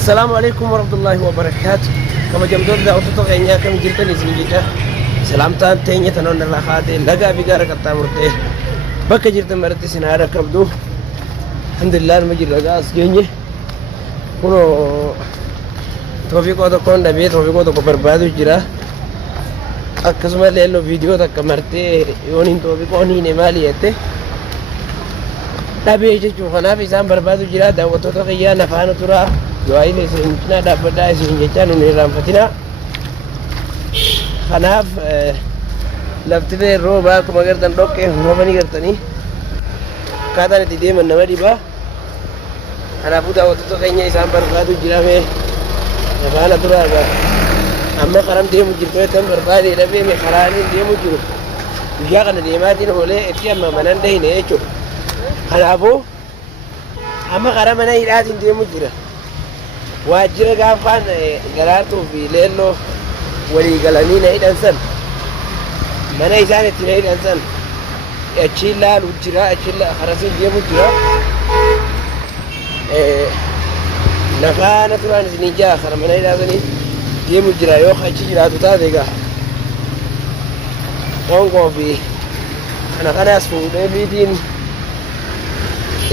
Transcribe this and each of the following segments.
السلام عليكم ورحمة الله وبركاته. كما جمدود دا أوتو غينيا كم جرتني سنجيتا سلامتان تيني تنون الرخاتي لغا بيغارة كتامرتي بك جرت مرتي سنارة كبدو الحمد لله المجر لغا أسجيني كنو توفيقو دا كون دبي توفيقو دا بربادو جرا akkasuma leello viidiyoo takka martee yooniin toofiqoo niin maali'ette dhabee jechuu kanaaf isaan barbaadu jira daawwattoota qiyyaa nafaana turaa du'aayilee isin cinaa dhaabbadhaa isin jechaa nun irraanfatinaa kanaaf laftilee roobaa akkuma gartan dhoqqee uumamanii gartanii akkaataan itti deeman nama dhibaa kanaafuu daawwattoota keenya isaan barbaadu jira mee nafaana turaa amma karam deemu jirtu tan barbaade dhabee me karaaniin deemu jiru guyyaa kana deemaatiin oolee itti amma manan dhahine jechuudha kanaafuu amma karaa mana hidhaatiin deemu jira waajjira gaafaan garaartuu fi leelloo walii galanii na hidhan san mana isaan itti na hidhan san achiin laalu jira achiin karasiin deemu jira nafaana turaan isinii jaa kara mana hidhaatanii deemu jira yoo achi jiraatu taate egaa qoonqoo fi kanaas fuudhee fiitiin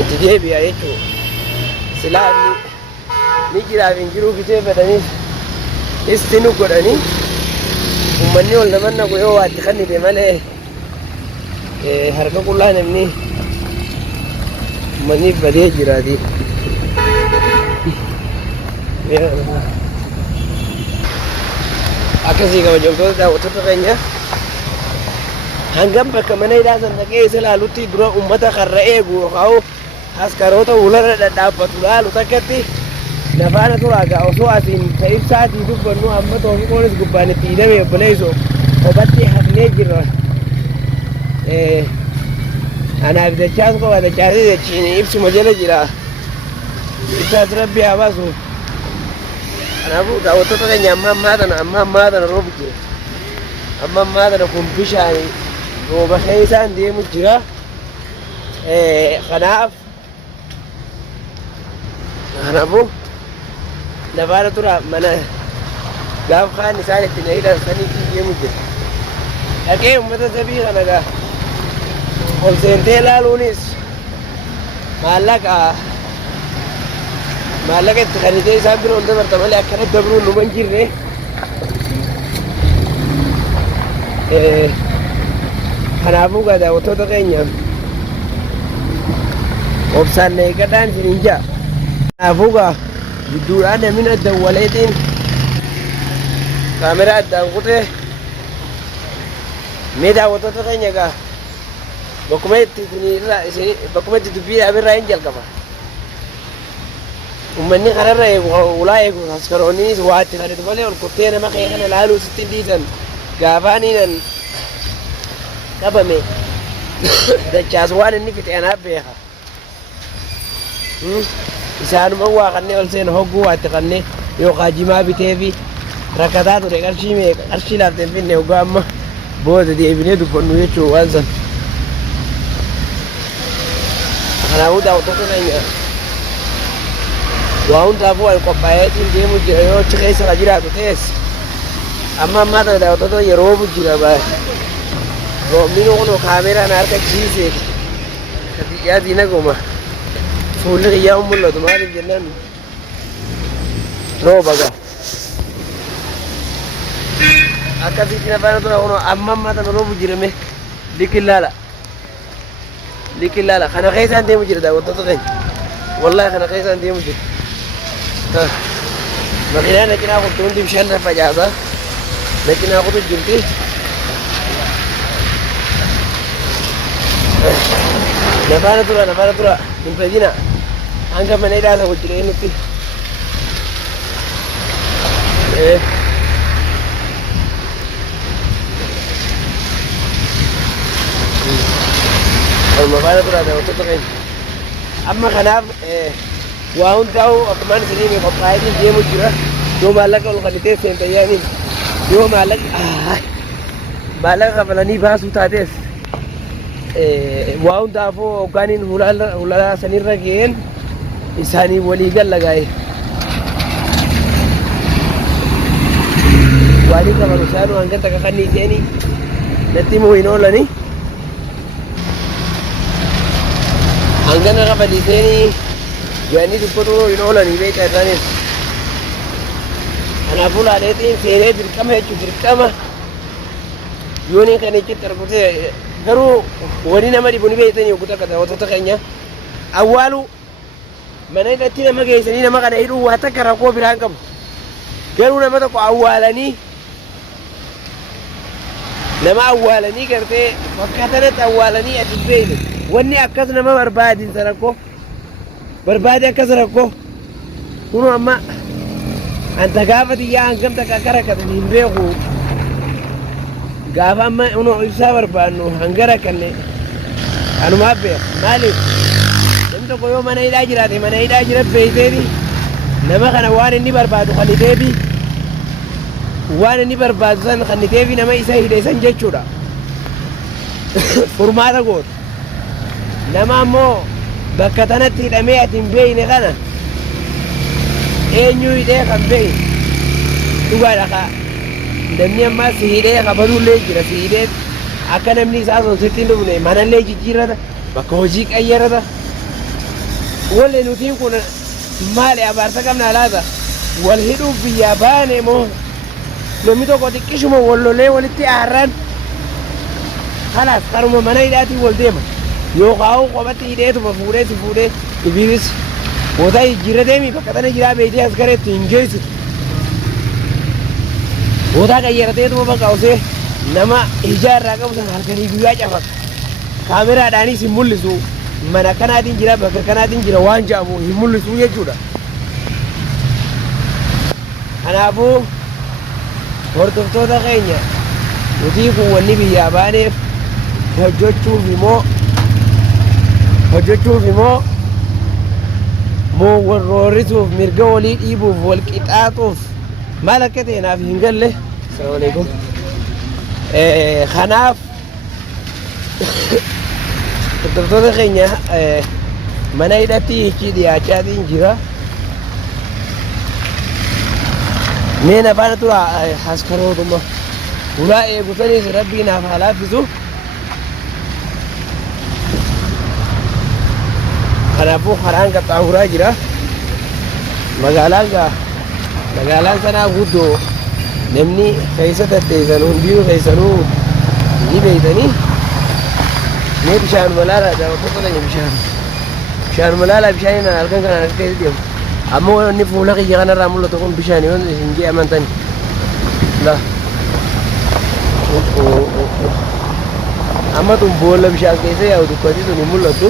itti deebi'a jechuudha silaa ni jiraaf hin jiruu fitee fedhanii isti nu godhanii uummanni ol namanna yoo waatti kannite malee harka qullaa namni uummanniif badee jiraati. Akkasii kabajamtoota daawwattoota keenya hangam bakka mana hidhaa san dhaqee isa laalutti dura uummata karra eegu yookaan askaroota ularra dhadhaabbatu laalu takkatti nafaana turaagaa osoo asiin ta'ibsaatii dubbannu amma toofiqoonis gubbaan itti hidhame obboleessoo kophatti hafnee jirra anaaf dachaas qofa dachaasii dachiin ibsuma jala jira ibsaas rabbi haa baasu. Kanaafuu daawwattoota keenya amma ammaa tana roobu jira amma ammaa tana kun bishaan rooba keessaan deemu jira kanaafuu nafaana tura mana gaaf kaan isaan itti na hidhan saniitti deemu jira dhaqee uummata sabii kana gaa ol seentee laaluunis maallaqa itti kannitee isaan bira ol dabarta malee akkana dabruun numa hin jirre kanaafuu gaa daawwattoota keenya obsaan na eeggadhaan isiniin jaa kanaafuu gaa gidduudhaan namni addaan waleetiin kaameraa addaan kutee mee daawwattoota keenya gaa bakkuma itti dubbiidhaaf irraa hin jalqaba ummanni kararra eegu ulaa eegu askaroonnis waatti kadhatu malee ol kuttee nama kee kana laaluu sitti dhiisan gaafaaniinan qabame dachaas waan inni fixe anaaf beeka isaanuma waa kannee ol seena hogguu waatti kannee yookaan jimaa bitee fi rakkataa ture qarshii laafteen finne hoggaa amma booda deebinee dubbannu jechuu waan san kanaafuu daawwattoota keenya waa hundaafuu wal qophaa'eetiin deemu jira yoo achi keessa ka jiraatu ta'es amma ammaa tana daawwattoota yeroo jira roobni kun kaameraan harka ciisee ka biyyaatii naguma fuulli qiyyaa hin mul'atu maaliif jennaan rooba gaa akkasitti nafaana tura kun amma ammaa tana roobu jirame likin laala kana keessaan deemu jira daawwattoota keenya wallahi kana keessaan deemu jira makiinaan nacinaa kutu hundi bishaan na facaasa nacinaa kutu jirti nafaana tura hin fedhina hanga mana hidhaasa wajjiree nutti mafaana tura daawwattoota keenya amma kanaaf waa hundaa'u akkumaan isinii qophaa'eetiin deemu jira yoo maallaqa ol qalitee seentayyaaniin yoo maallaqa kafalanii baasuu taates waa hundaafuu hoggaaniin hulaa sanirra ga'een isaanii walii gallagaa'e wali ka marusaanu hanganta ka kanniiteeni natti immoo hin oolani hangana ka balliseeni jaanii dubbatu hin oolanii beeka isaanis kanaafuu laaleetiin seenee dirqama jechuun dirqama yooniin kan ichitti argutee garuu wani nama dhibu ni beektanii yogguu takka daawwattoota keenya awwaalu mana irratti nama geessanii nama kana hidhuu waa takka rakkoo biraan qabu garuu nama tokko awwaalanii nama awwaalanii gartee fakkaatanatti awwaalanii ati beeyne wanni akkas nama barbaadinsa rakkoo barbaade akkas rakkoo kunu amma anta gaafa xiyyaa hangam takka akka rakkatan hin beeku gaafa amma uno ibsaa barbaannu hanga rakkanne anumaa beeku maaliif namni tokko yoo mana hidhaa jiraate mana hidhaa jira beeyteeti nama kana waan inni barbaadu kanniteefi waan inni barbaadu san kanniteefi nama isa hidhe san jechuudha furmaata gootu nama ammoo bakka tanatti hidhamee ati hin beeyne kana eenyu hidhee kan beeyne dhugaadha kaa namni ammaa si hidhee kabaluullee jira si hidhee akka namni isaa sun sitti hin dhufne manallee jijjiirrata bakka hojii qayyarata walle nutiin kun maali abaarsa qabna laata wal hidhuuf biyyaa baane moo namni tokko xiqqishuma wallolee walitti aarran kalaas karuma mana hidhaatiin wal deema yookaan qophatti hidheetuma fuudhee si fuudhee ibiris booda jijjiirrateemi bakka tana jiraa beeytee as gareetti hin geessitu booda qayyarateetuma bakka osee nama ijaa irraa qabu sana halkanii guyyaa cafata kaameraadhaanis hin mul'isu mana kanaatiin jira bakka kanaatiin jira waan jedhamu hin mul'isu jechuudha kanaafuu hordoftoota keenya nutii kun wanni biyyaa baaneef hojjechuuf immoo moo warroorrisuuf mirga walii dhiibuuf wal qixaaxuuf maal akka ta'e naaf hin galle assalamu alaikum kanaaf hordoftoota keenya mana hidhatti hiikii dhiyaachaatiin jira mee na faana tura askarootuma ulaa eegutanis rabbii naaf haa laaffisu kanaafuu karaan qaxxaamuraa jira magaalaan sanaa guddoo namni keessa tatteessan hundinuu keessanuu ni beeytanii mee bishaan malaalaa daawwattoota keenya bishaan malaalaa bishaaniin halkan kanaan akka keessa deemu amma wanni fuula kiyya kanarraa mul'atu kun bishaan yoon isin jee amantani la amma tun boolla bishaan keessa yaa'u dukkati tun hin mul'attu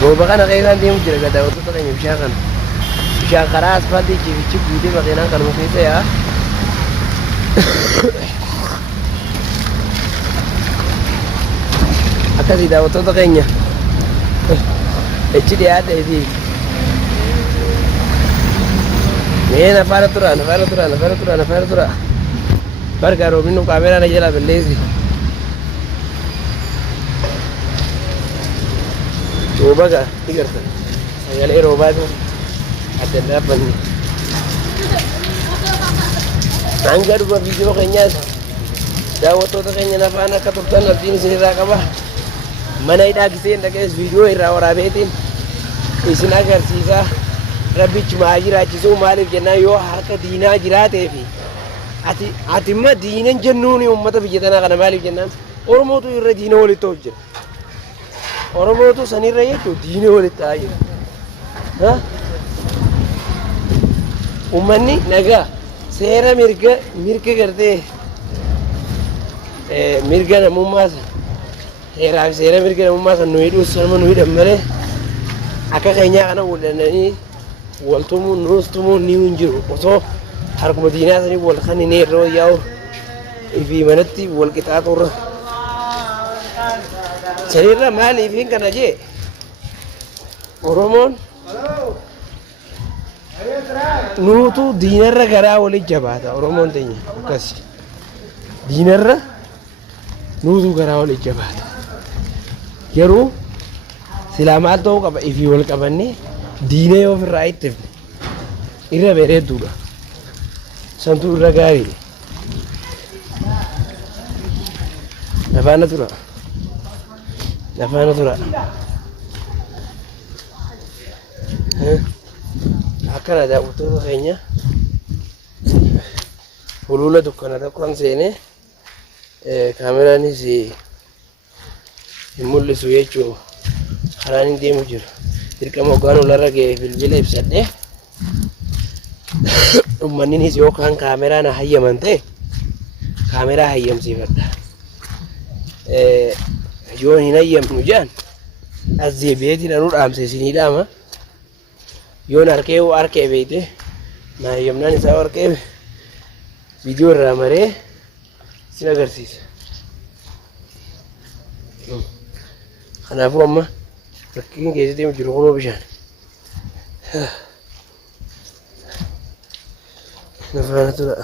gooba kana keessaan deemu jira daawwattoota keenya bishaan karaa asfaaltii ciifichi guutee maqeenaan kanuma keessa yaa'a akkasii daawwattoota keenya ichi dhiyaadheefi mee nafaara tura bargaa roobinnu kaameeraa na jalaa balleessi roobaga ni garta sagalee roobaatu adda dhaabbanni hanga dhuma viidiyoo keenyaas daawwattoota keenya nafaan akka turtan abdiin isinirraa qaba mana hidhaa giseen dhaqees viidiyoo irraa waraabeetiin isin agarsiisaa rabbichi maa jiraachisuu maaliif jennaan yoo harka diinaa jiraateefi ati imma diinan jennuuni uummata biyya tanaa kana maaliif jennaan oromootu irra diina walitti ta'u jira oromootu sanirra jechuu diina walitti ta'aa jira uummanni nagaa seera mirga gartee mirga namummaa seeraaf seera mirga namummaa san nu hidhuus sanuma nu hidhan malee akka keenyaa kana wal'aananii waltumuun nuus tumuun ni hin jiru osoo harkuma diinaa sanii wal kaninee irra yaa'u fi manatti wal qixaaxurra sanirra maaliifiin kana jee oromoon nuutu diinarra garaa walit jabaata oromoon teenya akkasi diinarra nuutu garaa walit jabaata garuu silaa maal ta'uu qaba ifii wal qabannee diinee ofirraa ittifne irra bareedduudha. Santuu irra gaarii. Lafaana tura. Lafaana tura. Akkana daawwattoota keenya ulula dukkana tokkoon seenee kaameraanis hin mul'isu jechuu karaan hin deemu jiru. Dirqama hoggaan olarra ga'e bilbila ibsadhee uummanninis yookaan kaameraan hayyaman ta'e kaameraa hayyamsiifadha. Yoon hin hayyamnu jedhan as deebi'eetiin anuu dhaamse isinii dhaama. Yoon harkee beeyte na hayyamnaan isaa harkee viidiyoo irraa maree isin agarsiisa. Kanaafuu amma bakkiin keessatti deemu jiru kunoo bishaan. Lafaana tura.